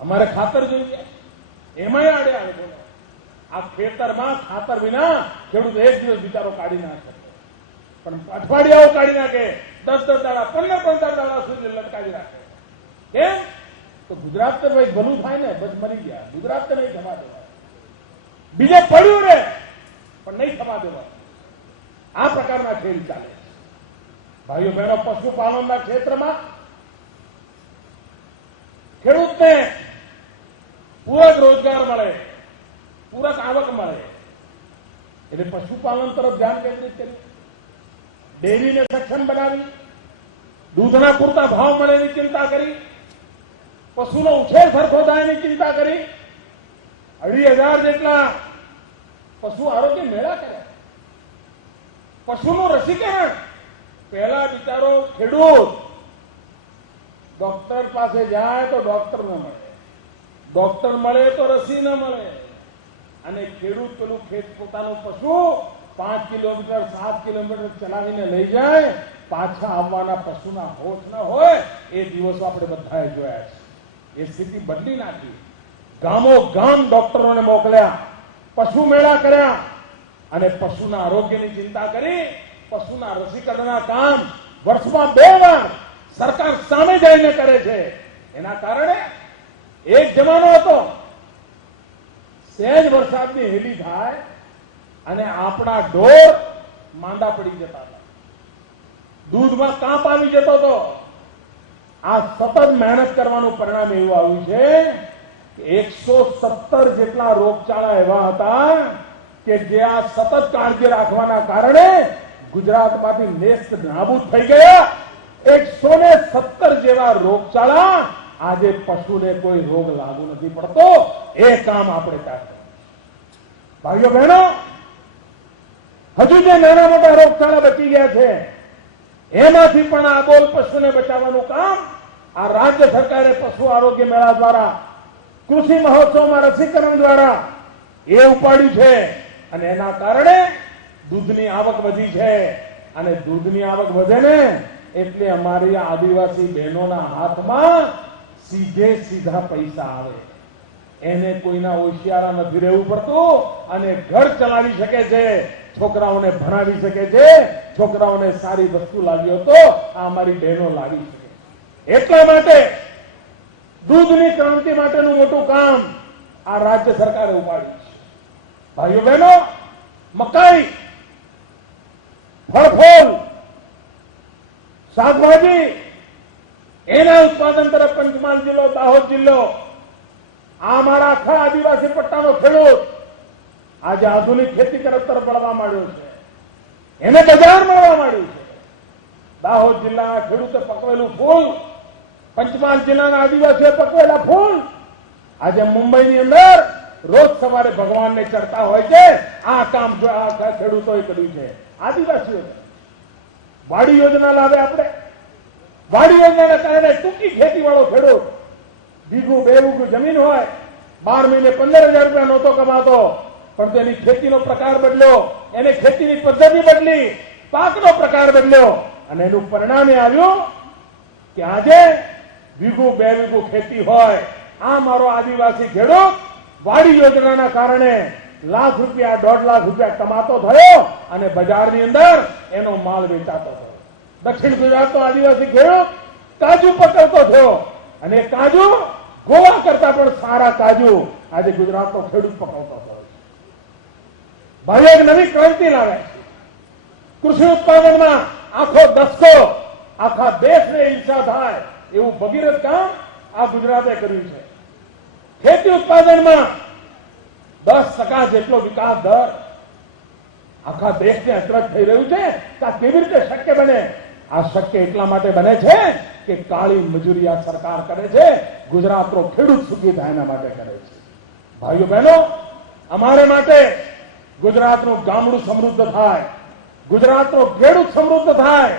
અમારે ખાતર જોઈએ, એમાંય આડે આવે બોલો. આ ખેતરમાં ખાતર વિના ખેડૂત એક દિવસ બિચારો કાઢી ના શકે, પણ અઠવાડિયાઓ કાઢી નાખે, 10-10 દાડા 15-15 દાડા સુધી લટકાવી રાખે. કેમ? તો ગુજરાત તો ભાઈ ભલું થાય ને, બસ મરી ગયા. ગુજરાત તો નહીં થવા દેવા, બીજે પડ્યું રે પણ નહીં થવા દેવા. આ પ્રકારના ખેલ ચાલે છે. ભાઈઓ બહેનો, પશુપાલનના ક્ષેત્રમાં ખેડૂતને પૂરક રોજગાર મળે, પૂરક આવક મળે, એટલે પશુપાલન તરફ ધ્યાન કેન્દ્રિત કર્યું. ડેરીને સક્ષમ બનાવી, દૂધના પૂરતા ભાવ મળે એની ચિંતા કરી, પશુનો ઉછેર સરખો થાય એની ચિંતા કરી. 2,500 જેટલા પશુ આરોગ્ય મેળા કર્યા. પશુનું રસીકરણ, પહેલા બિચારો ખેડૂત ડોક્ટર પાસે જાય તો ડોક્ટર ન મળે, ડોક્ટર મળે તો રસી ન મળે, અને ખેડૂત પેલું ખેત પોતાનું પશુ 5 કિલોમીટર 7 કિલોમીટર ચલાવીને લઈ જાય, પાછા આવવાના પશુના હોશ ન હોય. એ દિવસો આપણે બધાએ જોયા છે. એ સ્થિતિ બદલી નાખી. ગામો ગામ ડોક્ટરોને મોકલ્યા, પશુ મેળા કર્યા, અને પશુના આરોગ્યની ચિંતા કરી. પશુના રસીકરણના કામ વર્ષમાં 2 વાર સરકાર સામે જઈને કરે છે. એના કારણે એક જમાનો હતો, સહેજ વરસાદની હેલી થાય અને આપણા ઢોર માંદા પડી જતા હતા, દૂધમાં કાંપ આવી જતો હતો. આ સતત મહેનત કરવાનું પરિણામ એવું આવ્યું છે કે 117 જેટલા રોગચાળા એવા હતા કે જે આ સતત કાળજી રાખવાના કારણે ગુજરાતમાંથી નેસ્ત નાબૂદ થઈ ગયા. 117 જેવા રોગચાળા, આજે પશુને કોઈ રોગ લાગુ નથી પડતો. એ કામ આપણે કરવું. ભાઈઓ બહેનો, હજુ જે નાના મોટા રોગચાળા બચી ગયા છે, એમાંથી પણ આ બોલ પશુને બચાવવાનું કામ આ રાજ્ય સરકારે પશુ આરોગ્ય મેળા દ્વારા, કૃષિ મહોત્સવમાં રસીકરણ દ્વારા એ ઉપાડ્યું છે. અને એના કારણે દૂધની આવક વધી છે. અને દૂધની આવક વધે ને એટલે અમારી આદિવાસી બહેનોના હાથમાં સીધા પૈસા આવે. એને કોઈના ઓશિયારા નથી રહેવું પડતું, અને ઘર ચલાવી શકે છે, છોકરાઓને ભણાવી શકે છે, છોકરાઓને સારી વસ્તુ લાવ્યો તો આ અમારી બહેનો લાવી શકે. એટલા માટે દૂધની ક્રાંતિ માટેનું મોટું કામ આ રાજ્ય સરકારે ઉપાડ્યું છે. ભાઈઓ બહેનો, મકાઈ, ફળફૂલ, શાકભાજી, એના ઉત્પાદન તરફ પંચમહાલ જિલ્લો, દાહોદ જિલ્લો, આ અમારા આખા આદિવાસી પટ્ટાનો ખેડૂત આજે આધુનિક ખેતી તરફ વળવા માંડ્યો છે. એને બજાર મળવા માંડ્યું છે. દાહોદ જિલ્લાના ખેડૂતે પકવેલું ફૂલ, પંચમહાલ જિલ્લાના આદિવાસીઓ પકવેલા ફૂલ આજે મુંબઈની અંદર રોજ સવારે ભગવાનને ચડતા હોય છે. આ કામ ખેડૂતોએ કર્યું છે, આદિવાસીઓ. વાડી યોજના લાવે આપણે. વાડી યોજનાના કારણે ટૂંકી ખેતી વાળો ખેડૂત, વીઘું 2 વીઘું જમીન હોય, 12 મહિને 15,000 રૂપિયા નહોતો કમાતો, પણ તેની ખેતીનો પ્રકાર બદલ્યો, એને ખેતીની પદ્ધતિ બદલી, પાકનો પ્રકાર બદલ્યો, અને એનું પરિણામ એ આવ્યું કે આજે વીઘું 2 વીઘું ખેતી હોય. આ મારો આદિવાસી ખેડૂત વાડી યોજનાના કારણે લાખ રૂપિયા, 1.5 લાખ રૂપિયા કમાતો થયો, અને બજારની અંદર એનો માલ વેચાતો થયો. દક્ષિણ ગુજરાતનો આદિવાસી ખેડૂત કાજુ પકવતો થયો, અને કાજુ ગોવા કરતા પણ સારા કાજુ આજે ગુજરાતનો ખેડૂત પકવતો થયો. ભાઈ, એક નવી ક્રાંતિ લાવે છે. કૃષિ ઉત્પાદનમાં આખો દસકો આખા દેશને ઈર્ષા થાય એવું ભગીરથ કામ આ ગુજરાતે કર્યું છે. ખેતી ઉત્પાદનમાં 10% જેટલો વિકાસ દર આખા દેશને અસર થઈ રહ્યું છે. આ કેવી રીતે શક્ય બને? આ શક્ય એટલા માટે બને છે કે કાળી મજૂરી આ સરકાર કરે છે, ગુજરાતનો ખેડૂત સુખી થાય એના માટે કરે છે. ભાઈઓ બહેનો, અમારે માટે ગુજરાતનું ગામડું સમૃદ્ધ થાય, ગુજરાતનો ખેડૂત સમૃદ્ધ થાય,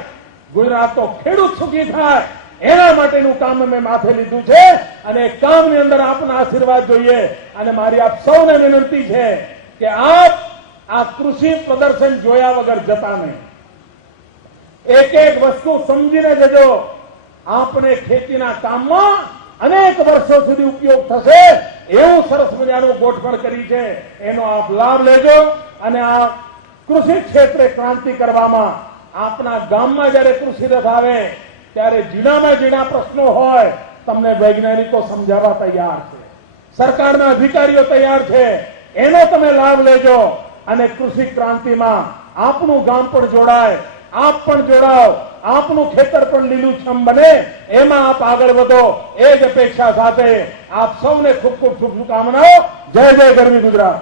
ગુજરાતનો ખેડૂત સુખી થાય, એના માટેનું કામ અમે માથે લીધું છે. અને કામની અંદર આપના આશીર્વાદ જોઈએ. અને મારી આપ સૌને વિનંતી છે કે આપ આ કૃષિ પ્રદર્શન જોયા વગર જતા નહીં. એક એક વસ્તુ સમજીને જજો. આપણે ખેતીના કામમાં અનેક વર્ષો સુધી ઉપયોગ થશે એવું સરસ મજાનું ગોઠવણ કરી છે. એનો આપ લાભ લેજો અને આ કૃષિ ક્ષેત્રે ક્રાંતિ કરવામાં આપના ગામમાં જ્યારે કૃષિ રથ આવે ત્યારે ઝીણામાં ઝીણા પ્રશ્નો હોય તમને વૈજ્ઞાનિકો સમજાવવા તૈયાર છે, સરકારના અધિકારીઓ તૈયાર છે. એનો તમે લાભ લેજો અને કૃષિ ક્રાંતિમાં આપનું ગામ પણ જોડાય, આપ પણ જોડાઓ, આપનું ખેતર પણ લીલુંછમ બને એમાં આપ આગળ વધો એ જ અપેક્ષા સાથે આપ સૌને ખૂબ ખૂબ શુભકામનાઓ. જય જય ગરવી ગુજરાત.